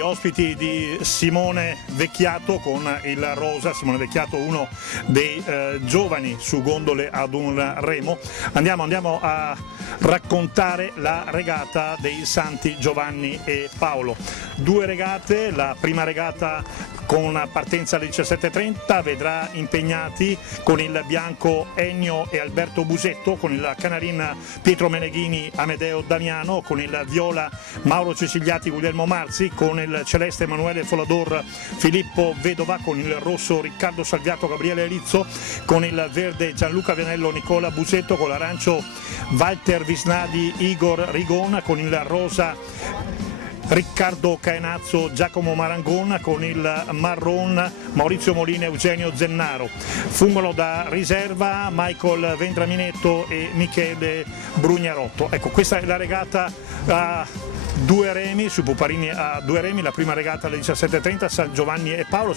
ospiti di Simone Vecchiato con il rosa. Simone Vecchiato, uno dei giovani su gondole ad un remo. Andiamo a raccontare la regata dei Santi Giovanni e Paolo. Due regate, la prima regata con partenza alle 17:30 vedrà impegnati con il bianco Ennio e Alberto Busetto, con il canarin Pietro Meneghini Amedeo Damiano, con il viola Mauro Cecigliati Guglielmo Marzi, con il celeste Emanuele Folador Filippo Vedova, con il rosso Riccardo Salviato Gabriele Rizzo, con il verde Gianluca Vianello Nicola Busetto, con l'arancio Walter Visnadi Igor Rigona, con il rosa Riccardo Caenazzo Giacomo Marangona, con il marron Maurizio Molina Eugenio Zennaro. Fungono da riserva Michael Vendraminetto e Michele Brugnarotto. Ecco, questa è la regata a due remi, sui puparini a due remi, la prima regata alle 17:30, San Giovanni e Paolo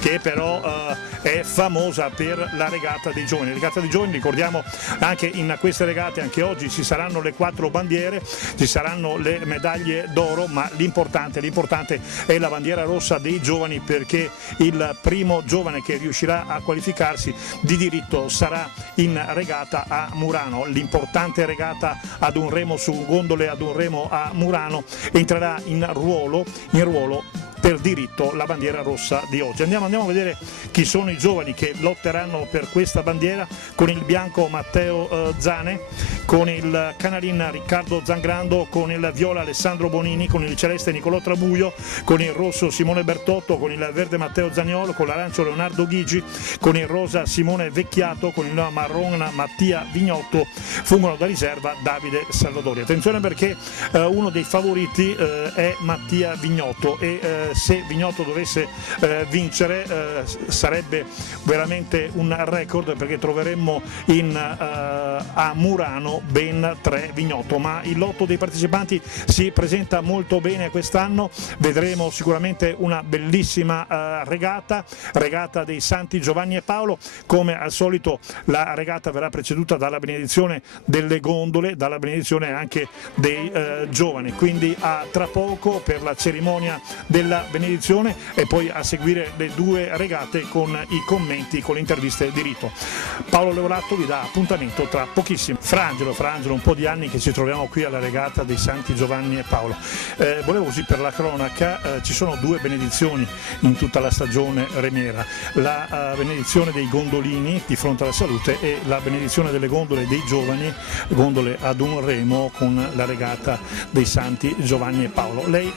che però è famosa per la regata dei giovani. La regata dei giovani, ricordiamo, anche in queste regate, anche oggi ci saranno le 4 bandiere, ci saranno le medaglie d'oro, ma l'importante è la bandiera rossa dei giovani, perché il primo giovane che riuscirà a qualificarsi di diritto sarà in regata a Murano. L'importante regata ad un remo su gondole, ad un remo a Murano, entrerà in ruolo per diritto la bandiera rossa di oggi. Andiamo a vedere chi sono i giovani che lotteranno per questa bandiera. Con il bianco Matteo Zane, con il canarin Riccardo Zangrando, con il viola Alessandro Bonini, con il celeste Nicolò Trabuio, con il rosso Simone Bertotto, con il verde Matteo Zaniolo, con l'arancio Leonardo Ghigi, con il rosa Simone Vecchiato, con il marron Mattia Vignotto. Fungono da riserva Davide Salvadori. Attenzione, perché uno dei favoriti è Mattia Vignotto, e se Vignotto dovesse vincere sarebbe veramente un record, perché troveremmo a Murano ben 3 Vignotto. Ma il lotto dei partecipanti si presenta molto bene quest'anno, vedremo sicuramente una bellissima regata dei Santi Giovanni e Paolo. Come al solito la regata verrà preceduta dalla benedizione delle gondole, dalla benedizione anche dei giovani, quindi a tra poco per la cerimonia della benedizione, e poi a seguire le 2 regate con i commenti, con le interviste di rito. Paolo Leolatto vi dà appuntamento tra pochissimo. Frangelo, un po' di anni che ci troviamo qui alla regata dei Santi Giovanni e Paolo. Volevo così, per la cronaca, ci sono 2 benedizioni in tutta la stagione remiera: la benedizione dei gondolini di fronte alla salute e la benedizione delle gondole dei giovani, gondole ad un remo, con la regata dei Santi Giovanni e Paolo. Lei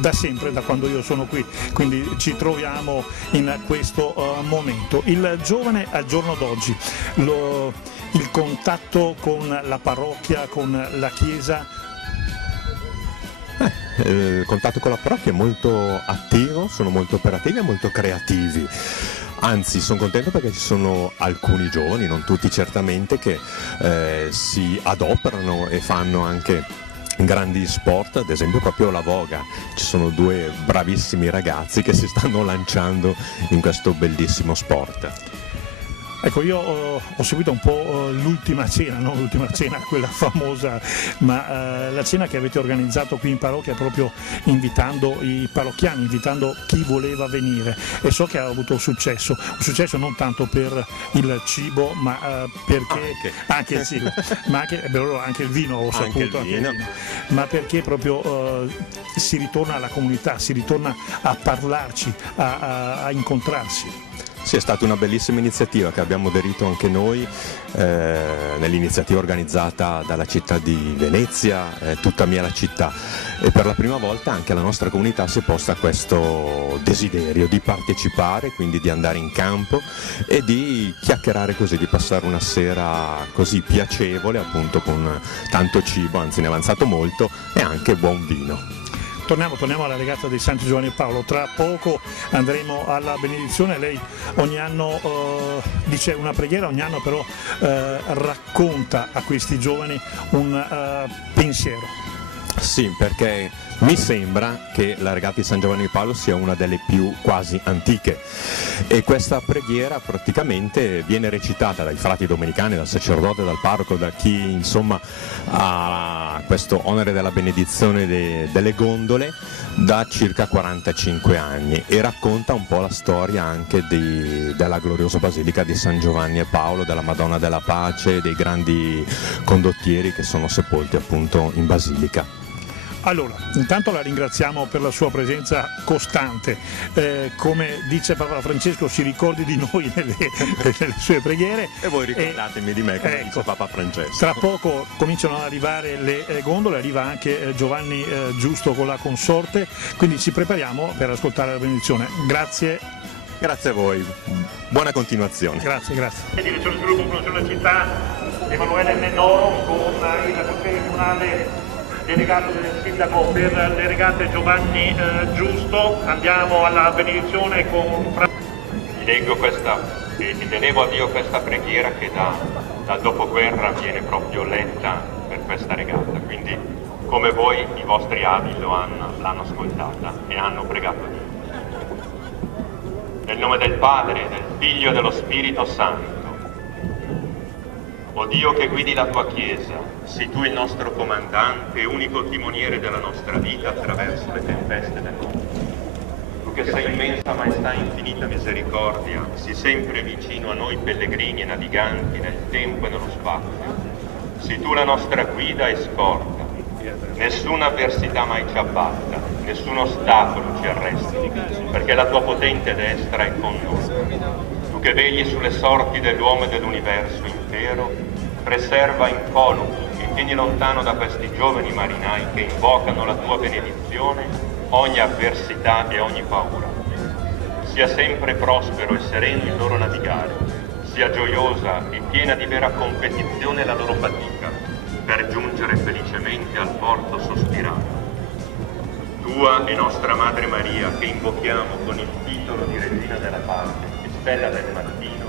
da sempre, da quando io sono qui, quindi ci troviamo in questo momento. Il giovane al giorno d'oggi, il contatto con la parrocchia, con la chiesa? Il contatto con la parrocchia è molto attivo, sono molto operativi e molto creativi. Anzi, sono contento perché ci sono alcuni giovani, non tutti certamente, che si adoperano e fanno anche grandi sport, ad esempio proprio la voga. Ci sono 2 bravissimi ragazzi che si stanno lanciando in questo bellissimo sport. Ecco, io ho seguito un po' l'ultima cena, non l'ultima cena, quella famosa, ma la cena che avete organizzato qui in parrocchia, proprio invitando i parrocchiani, invitando chi voleva venire, e so che ha avuto un successo non tanto per il cibo, ma perché anche il cibo, ma anche il vino, ho saputo, anche il vino, ma perché proprio si ritorna alla comunità, si ritorna a parlarci, a incontrarsi. Sì, è stata una bellissima iniziativa che abbiamo aderito anche noi, nell'iniziativa organizzata dalla città di Venezia, Tutta mia la città, e per la prima volta anche la nostra comunità si è posta a questo desiderio di partecipare, quindi di andare in campo e di chiacchierare così, di passare una sera così piacevole, appunto, con tanto cibo, anzi ne è avanzato molto, e anche buon vino. Torniamo alla regata dei Santi Giovanni e Paolo. Tra poco andremo alla benedizione. Lei ogni anno dice una preghiera, ogni anno però racconta a questi giovani un pensiero. Sì, perché Mi sembra che la regata di San Giovanni di Paolo sia una delle più quasi antiche e questa preghiera praticamente viene recitata dai frati domenicani, dal sacerdote, dal parroco, da chi insomma ha questo onere della benedizione delle gondole da circa 45 anni e racconta un po' la storia anche della gloriosa Basilica di San Giovanni e Paolo, della Madonna della Pace, dei grandi condottieri che sono sepolti appunto in Basilica. Allora, intanto la ringraziamo per la sua presenza costante, come dice Papa Francesco, si ricordi di noi nelle sue preghiere. E voi ricordatemi di me, come dice Papa Francesco. Tra poco cominciano ad arrivare le gondole, arriva anche Giovanni Giusto con la consorte, quindi ci prepariamo per ascoltare la benedizione. Grazie. Grazie a voi, buona continuazione. Grazie. Direzione Sviluppo Promozione Città, Emanuele Nennoro con il consigliere comunale delegato del sindaco per le regate Giovanni Giusto. Andiamo alla benedizione con Leggo questa e elevo a Dio questa preghiera che dal dopoguerra viene proprio letta per questa regata, quindi come voi i vostri avi l'hanno ascoltata e hanno pregato Dio. Nel nome del Padre, del Figlio e dello Spirito Santo. O Dio che guidi la tua Chiesa, sii tu il nostro comandante e unico timoniere della nostra vita attraverso le tempeste del mondo. Tu che sei immensa maestà e infinita misericordia, sii sempre vicino a noi pellegrini e naviganti nel tempo e nello spazio. Sii tu la nostra guida e scorta. Nessuna avversità mai ci abbatta, nessun ostacolo ci arresti, perché la tua potente destra è con noi. Tu che vegli sulle sorti dell'uomo e dell'universo intero, preserva incolume e tieni lontano da questi giovani marinai che invocano la tua benedizione ogni avversità e ogni paura. Sia sempre prospero e sereno il loro navigare, sia gioiosa e piena di vera competizione la loro fatica per giungere felicemente al porto sospirato. Tua e nostra Madre Maria, che invochiamo con il titolo di Regina della Pace e Stella del Mattino,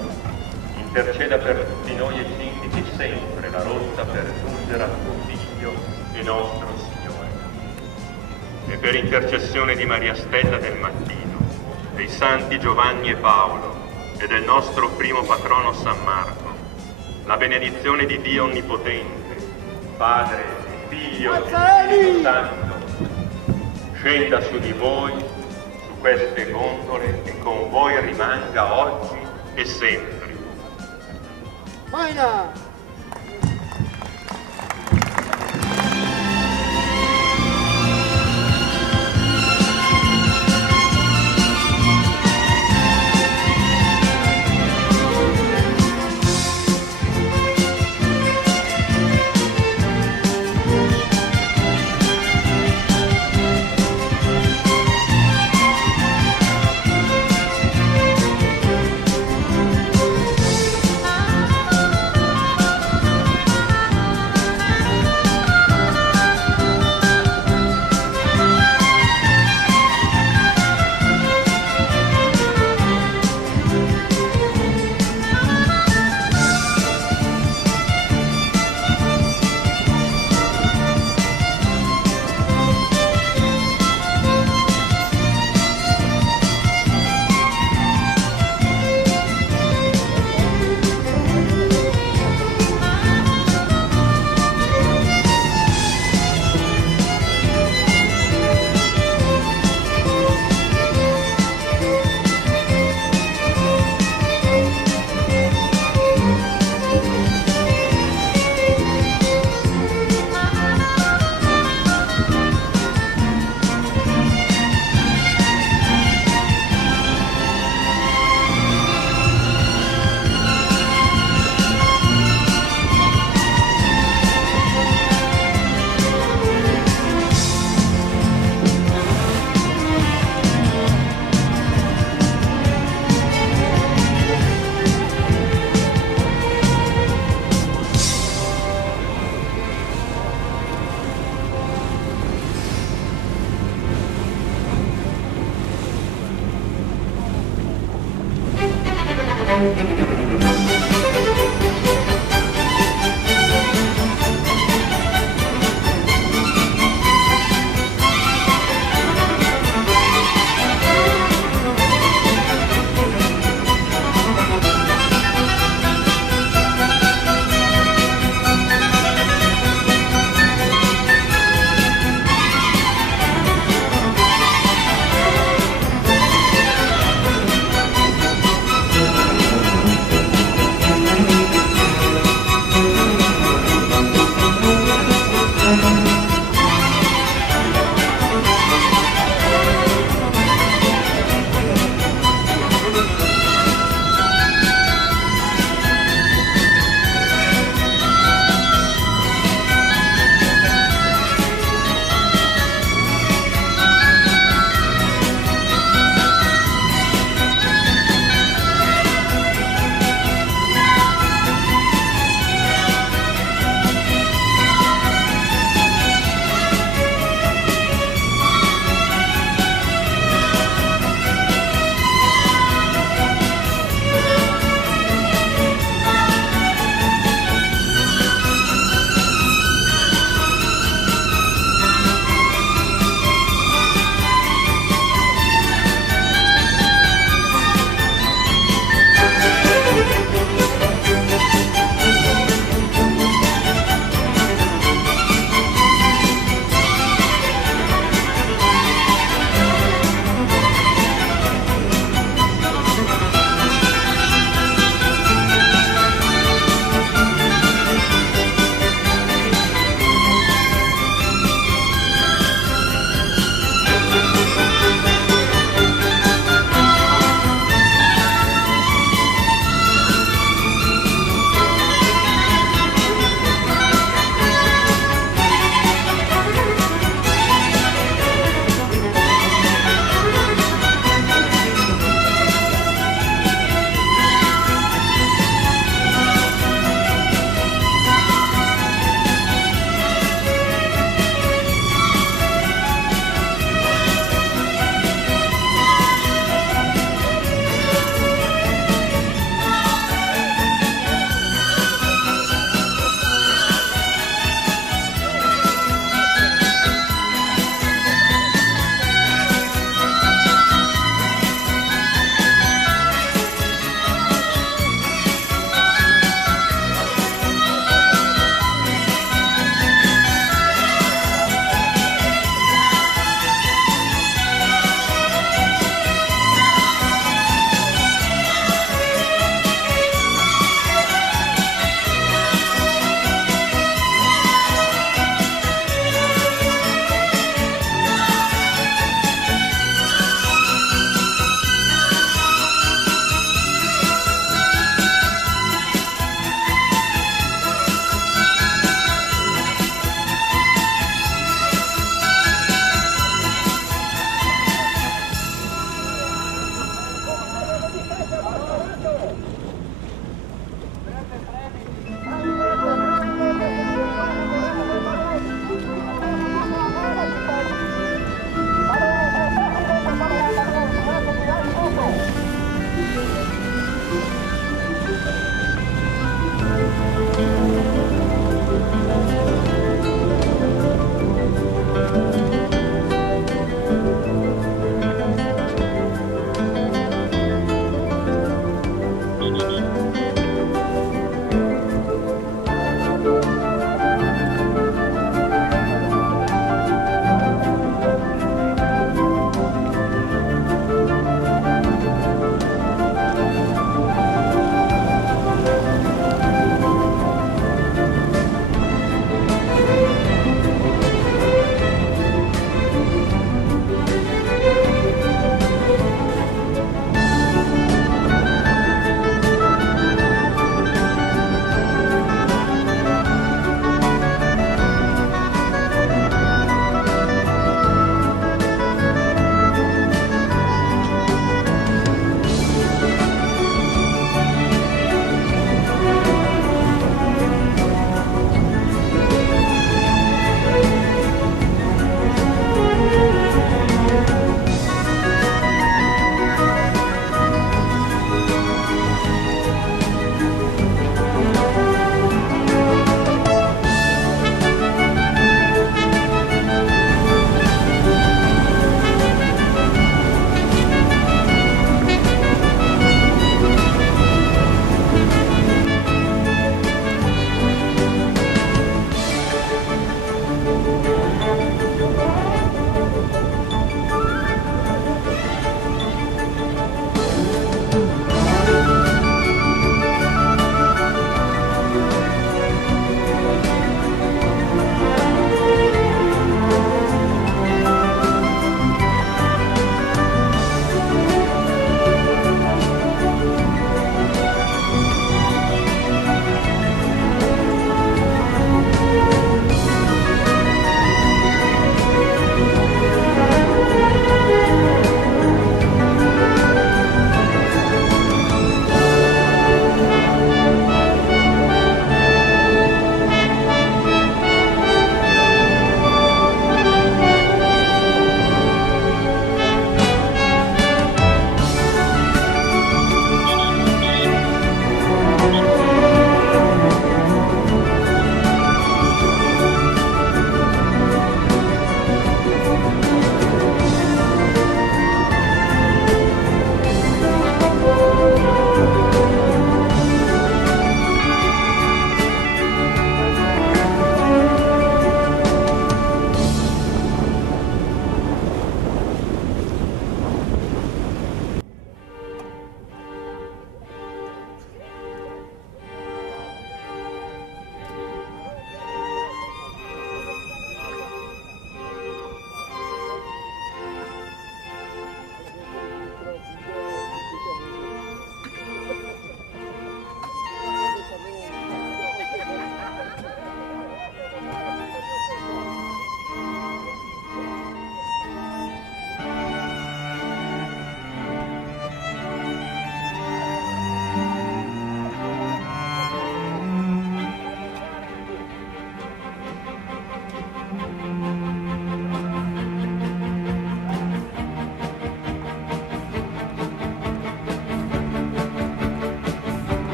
interceda per tutti noi e ci indichi sempre la rotta per giungere al tuo Figlio e nostro Signore. E per intercessione di Maria Stella del Mattino, dei Santi Giovanni e Paolo e del nostro primo patrono San Marco, la benedizione di Dio Onnipotente, Padre, Figlio e Spirito Santo, scenda su di voi, su queste gondole e con voi rimanga oggi e sempre. Maina!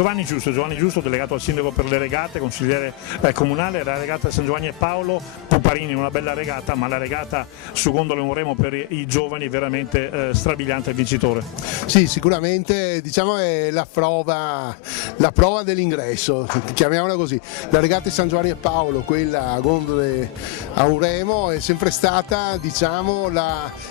Giovanni Giusto, delegato al sindaco per le regate, consigliere comunale. La regata San Giovanni e Paolo, Puparini, una bella regata, ma la regata su gondole un remo per i giovani veramente strabiliante e vincitore. Sì, sicuramente diciamo è la prova dell'ingresso, chiamiamola così. La regata San Giovanni e Paolo, quella a gondole a un remo, è sempre stata, diciamo,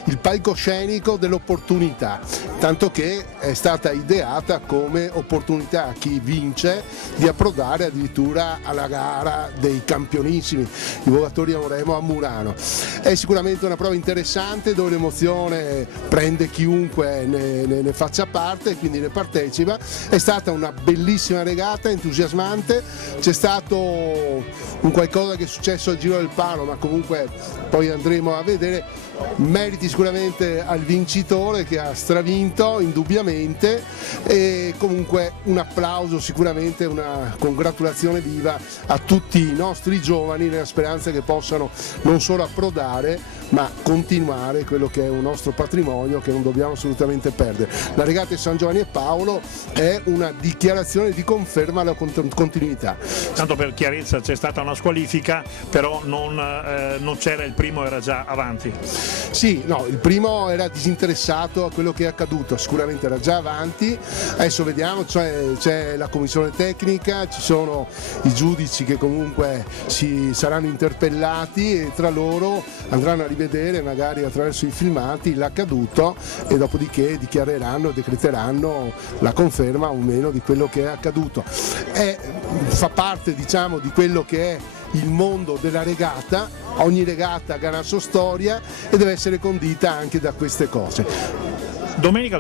il palcoscenico dell'opportunità, tanto che è stata ideata come opportunità a chi vince di approdare addirittura alla gara dei campionissimi, i volatori a un remo a Murano. È sicuramente una prova interessante dove l'emozione prende chiunque ne faccia parte e quindi ne partecipa. È stata una bellissima regata, entusiasmante, c'è stato un qualcosa che è successo al Giro del Palo, ma comunque poi andremo a vedere. Meriti sicuramente al vincitore che ha stravinto indubbiamente, e comunque un applauso, sicuramente una congratulazione viva a tutti i nostri giovani, nella speranza che possano non solo approdare ma continuare quello che è un nostro patrimonio che non dobbiamo assolutamente perdere. La regata San Giovanni e Paolo è una dichiarazione di conferma alla continuità. Tanto per chiarezza, c'è stata una squalifica, però non c'era il primo, era già avanti. Sì, no, il primo era disinteressato a quello che è accaduto, sicuramente era già avanti. Adesso vediamo, c'è la commissione tecnica, ci sono i giudici che comunque saranno interpellati e tra loro andranno a rivedere magari attraverso i filmati l'accaduto e dopodiché dichiareranno e decreteranno la conferma o meno di quello che è accaduto. Fa parte, diciamo, di quello che è il mondo della regata. Ogni regata ha la sua storia e deve essere condita anche da queste cose. Domenica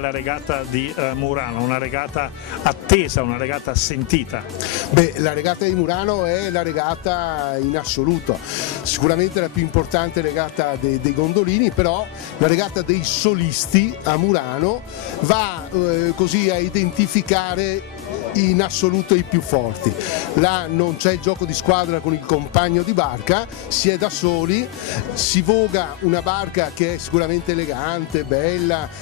la regata di Murano, una regata attesa, una regata sentita. Beh, la regata di Murano è la regata in assoluto, sicuramente la più importante regata dei gondolini, però la regata dei solisti a Murano va così a identificare in assoluto i più forti. Là non c'è il gioco di squadra con il compagno di barca, si è da soli, si voga una barca che è sicuramente elegante, bella,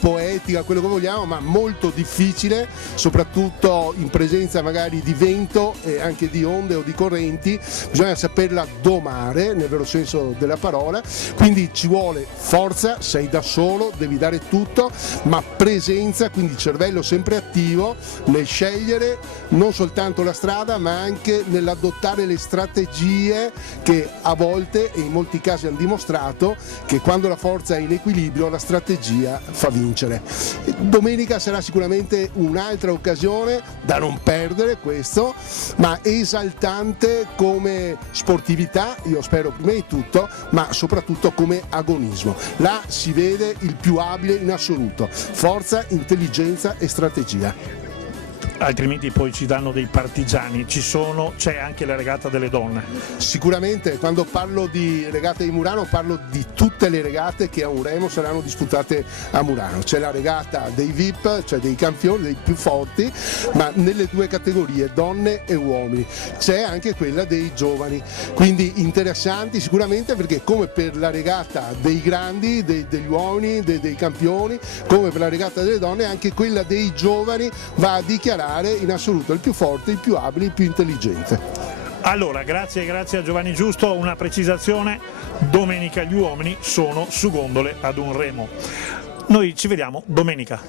poetica, quello che vogliamo, ma molto difficile, soprattutto in presenza magari di vento e anche di onde o di correnti. Bisogna saperla domare nel vero senso della parola, quindi ci vuole forza, sei da solo, devi dare tutto, ma presenza, quindi cervello sempre attivo nel scegliere non soltanto la strada ma anche nell'adottare le strategie che a volte e in molti casi hanno dimostrato che quando la forza è in equilibrio la strategia fa vincere. Domenica sarà sicuramente un'altra occasione da non perdere, questo, ma esaltante come sportività, io spero prima di tutto, ma soprattutto come agonismo. Là si vede il più abile in assoluto, forza, intelligenza e strategia. Altrimenti poi ci danno dei partigiani, c'è anche la regata delle donne. Sicuramente quando parlo di regate di Murano parlo di tutte le regate che a un remo saranno disputate a Murano. C'è la regata dei VIP, cioè dei campioni, dei più forti, ma nelle due categorie, donne e uomini. C'è anche quella dei giovani, quindi interessanti sicuramente, perché come per la regata dei grandi, degli uomini, dei campioni, come per la regata delle donne, anche quella dei giovani va a dichiarare in assoluto il più forte, il più abile, il più intelligente. Allora, grazie a Giovanni Giusto, una precisazione: domenica gli uomini sono su gondole ad un remo. Noi ci vediamo domenica.